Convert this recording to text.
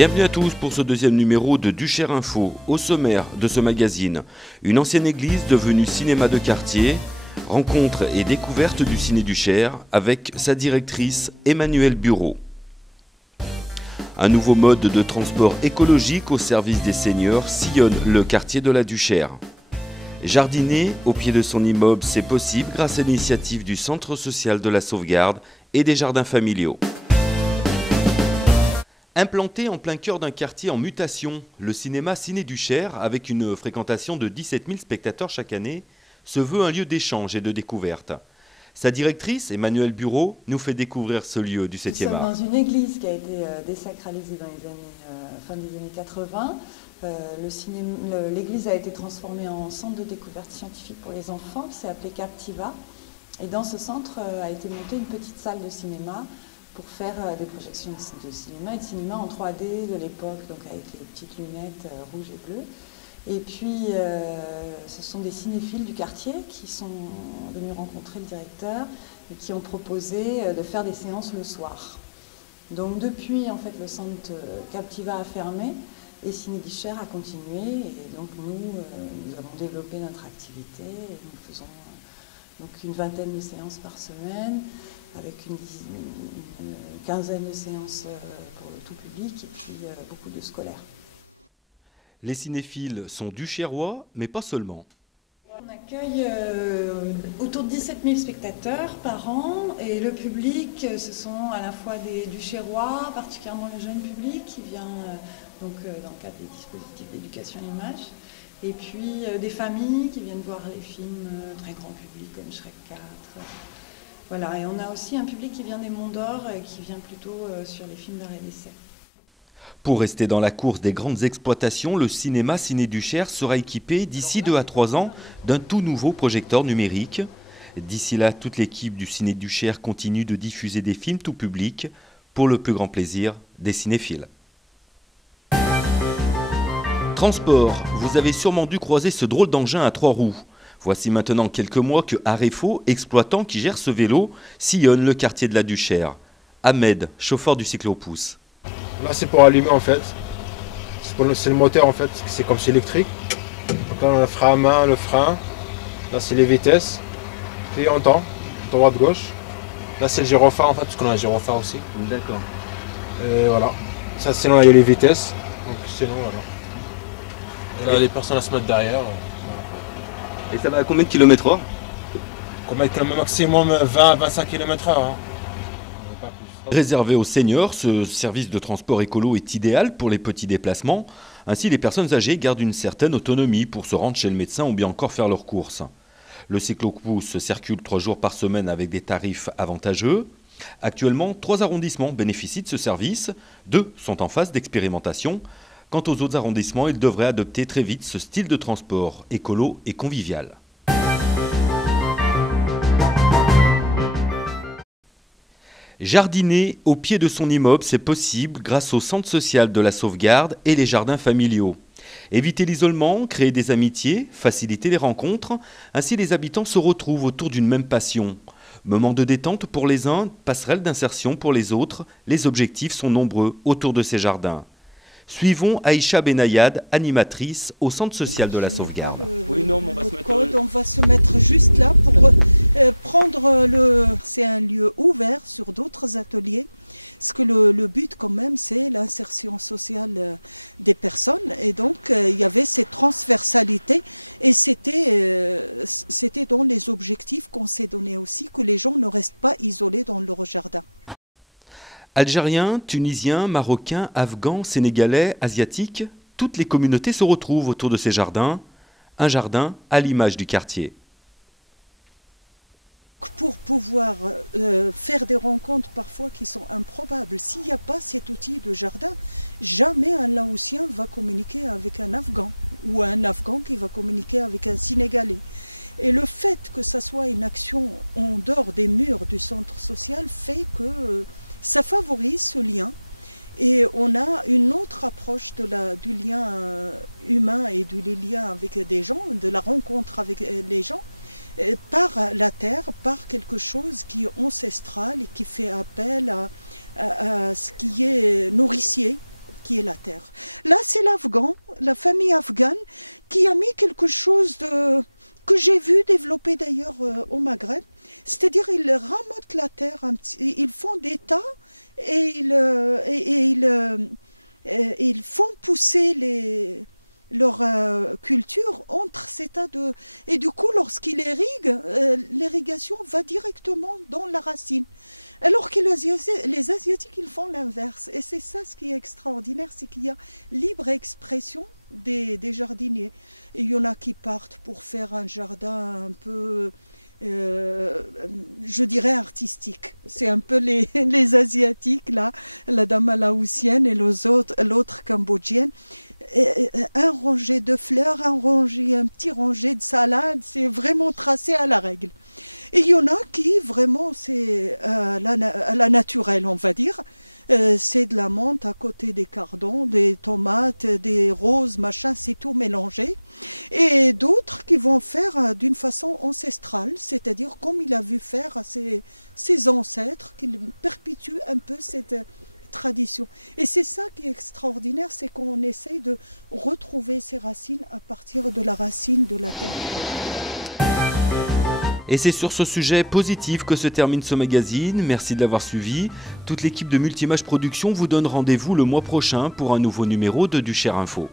Bienvenue à tous pour ce deuxième numéro de Duchère Info. Au sommaire de ce magazine, une ancienne église devenue cinéma de quartier, rencontre et découverte du ciné du Cher avec sa directrice Emmanuelle Bureau. Un nouveau mode de transport écologique au service des seniors sillonne le quartier de la Duchère. Jardiner au pied de son immeuble, c'est possible grâce à l'initiative du Centre social de la sauvegarde et des jardins familiaux. Implanté en plein cœur d'un quartier en mutation, le cinéma Ciné du Cher, avec une fréquentation de 17 000 spectateurs chaque année, se veut un lieu d'échange et de découverte. Sa directrice, Emmanuelle Bureau, nous fait découvrir ce lieu du 7e art. Nous sommes dans une église qui a été désacralisée dans les années, fin des années 80. L'église a été transformée en centre de découverte scientifique pour les enfants, qui s'est appelé Captiva. Et dans ce centre a été montée une petite salle de cinéma pour faire des projections de cinéma et de cinéma en 3D de l'époque, donc avec les petites lunettes rouges et bleues. Et puis, ce sont des cinéphiles du quartier qui sont venus rencontrer le directeur et qui ont proposé de faire des séances le soir. Donc depuis, en fait, le centre Captiva a fermé et Ciné du Cher a continué. Et donc nous avons développé notre activité et nous faisons donc une vingtaine de séances par semaine, avec une quinzaine de séances pour le tout public et puis beaucoup de scolaires. Les cinéphiles sont duchérois, mais pas seulement. On accueille autour de 17 000 spectateurs par an et le public, ce sont à la fois des duchérois, particulièrement le jeune public qui vient dans le cadre des dispositifs d'éducation à l'image, et puis des familles qui viennent voir les films très grand public comme Shrek 4. Voilà, et on a aussi un public qui vient des Monts d'Or et qui vient plutôt sur les films d'art et d'essai. Pour rester dans la course des grandes exploitations, le cinéma Ciné du Cher sera équipé d'ici 2 à 3 ans d'un tout nouveau projecteur numérique. D'ici là, toute l'équipe du Ciné du Cher continue de diffuser des films tout public pour le plus grand plaisir des cinéphiles. Transport, vous avez sûrement dû croiser ce drôle d'engin à 3 roues. Voici maintenant quelques mois que Arefo, exploitant qui gère ce vélo, sillonne le quartier de la Duchère. Ahmed, chauffeur du cyclopousse. Là c'est pour allumer en fait, c'est le moteur en fait, c'est comme c'est électrique. Donc là on a le frein à main, le frein, là c'est les vitesses, puis on tend, droite gauche. Là c'est le gyrophare en fait, parce qu'on a un gyrophare aussi. D'accord. Et voilà, ça sinon il y a les vitesses, donc sinon voilà. Et là les personnes à se mettre derrière. Et ça va à combien de kilomètres/heure? Maximum 20-25 km/h. Hein. Réservé aux seniors, ce service de transport écolo est idéal pour les petits déplacements. Ainsi, les personnes âgées gardent une certaine autonomie pour se rendre chez le médecin ou bien encore faire leurs courses. Le cyclopousse circule 3 jours par semaine avec des tarifs avantageux. Actuellement, 3 arrondissements bénéficient de ce service. 2 sont en phase d'expérimentation. Quant aux autres arrondissements, ils devraient adopter très vite ce style de transport écolo et convivial. Jardiner au pied de son immeuble, c'est possible grâce au centre social de la sauvegarde et les jardins familiaux. Éviter l'isolement, créer des amitiés, faciliter les rencontres, ainsi les habitants se retrouvent autour d'une même passion. Moment de détente pour les uns, passerelle d'insertion pour les autres, les objectifs sont nombreux autour de ces jardins. Suivons Aïcha Benayad, animatrice au centre social de la sauvegarde. On va se mettre juste là pour prendre le... C'est un lieu ouvert sur d'autres ateliers. Parce que le but quand même, c'est l'insertion sociale des personnes. Et donc, il y avait cette transversalité. Et c'était dans les objectifs qu'on s'est donné aussi, que les gens ne restent pas isolés dans leur jardin. Algériens, Tunisiens, Marocains, Afghans, Sénégalais, Asiatiques, toutes les communautés se retrouvent autour de ces jardins. Un jardin à l'image du quartier. Pour pouvoir faire des rencontres parfois qui sont improbables, s'il n'y a pas cet outil de jardin, jamais un Laotien va communiquer avec un Afghan ou un Afghan qui va communiquer avec un Sénégalais. Et le fait que ça soit une action en dehors des murs du centre social fait que ça favorise ce lien. Et on a une autre approche du lien humain et du lien avec des gens, de la rencontre avec les gens, par la terre, par quelque chose qui est ancestral et qui fait appel à ce qui est nourricier. qui est la terre. Là, c'est l'Afghan, la famille afghane, qui a mis quelque chose que j'ai vu développer d'ailleurs au Maghreb. C'est-à-dire, ils ramotent la terre, ils font des tas et ils font pousser leur culture entre ces tas de... Et du coup, lorsqu'ils irriguent, l'irrigation va directement dans la racine. Alors que les Asiatiques, ils font l'inverse. Et c'est ça ce qui est extraordinaire, c'est qu'il y a libre expression des jardiniers. Et il y en a qui partent pour faire un jardin un peu... je dirais artistique. C'est un peu les Asiatiques, là, la dame laotienne et l'autre cambodgienne. Un rangé de fleurs, un petit rangé de salade, c'est vraiment tracé à la règle. Et il y en a qui, vraiment, c'est à la naturelle, on va dire. C'est de la menthe à côté des cardons, des tomates, des roses, machin, c'est tout mélangé. Et d'autres qui vont faire d'une façon ancestrale, c'est-à-dire comme il a vu faire ses ancêtres, qu'il perpétue un peu cette tradition. Et c'est ça qui est extraordinaire, c'est qu'on essaye de retrouver ses racines à partir de la racine de la terre. Et c'est sur ce sujet positif que se termine ce magazine. Merci de l'avoir suivi. Toute l'équipe de Multimage Production vous donne rendez-vous le mois prochain pour un nouveau numéro de Du Cher Info.